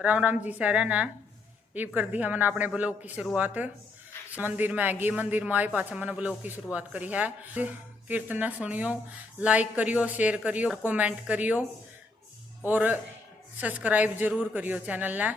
राम राम जी सारे ने इब कर दी हमने अपने ब्लॉग की शुरुआत। मंदिर में आएगी, मंदिर में आए पाछे मैंने ब्लॉग की शुरुआत करी है। कीर्तन सुनियो, लाइक करियो, शेयर करियो, कमेंट करियो और सब्सक्राइब जरूर करियो चैनल ने।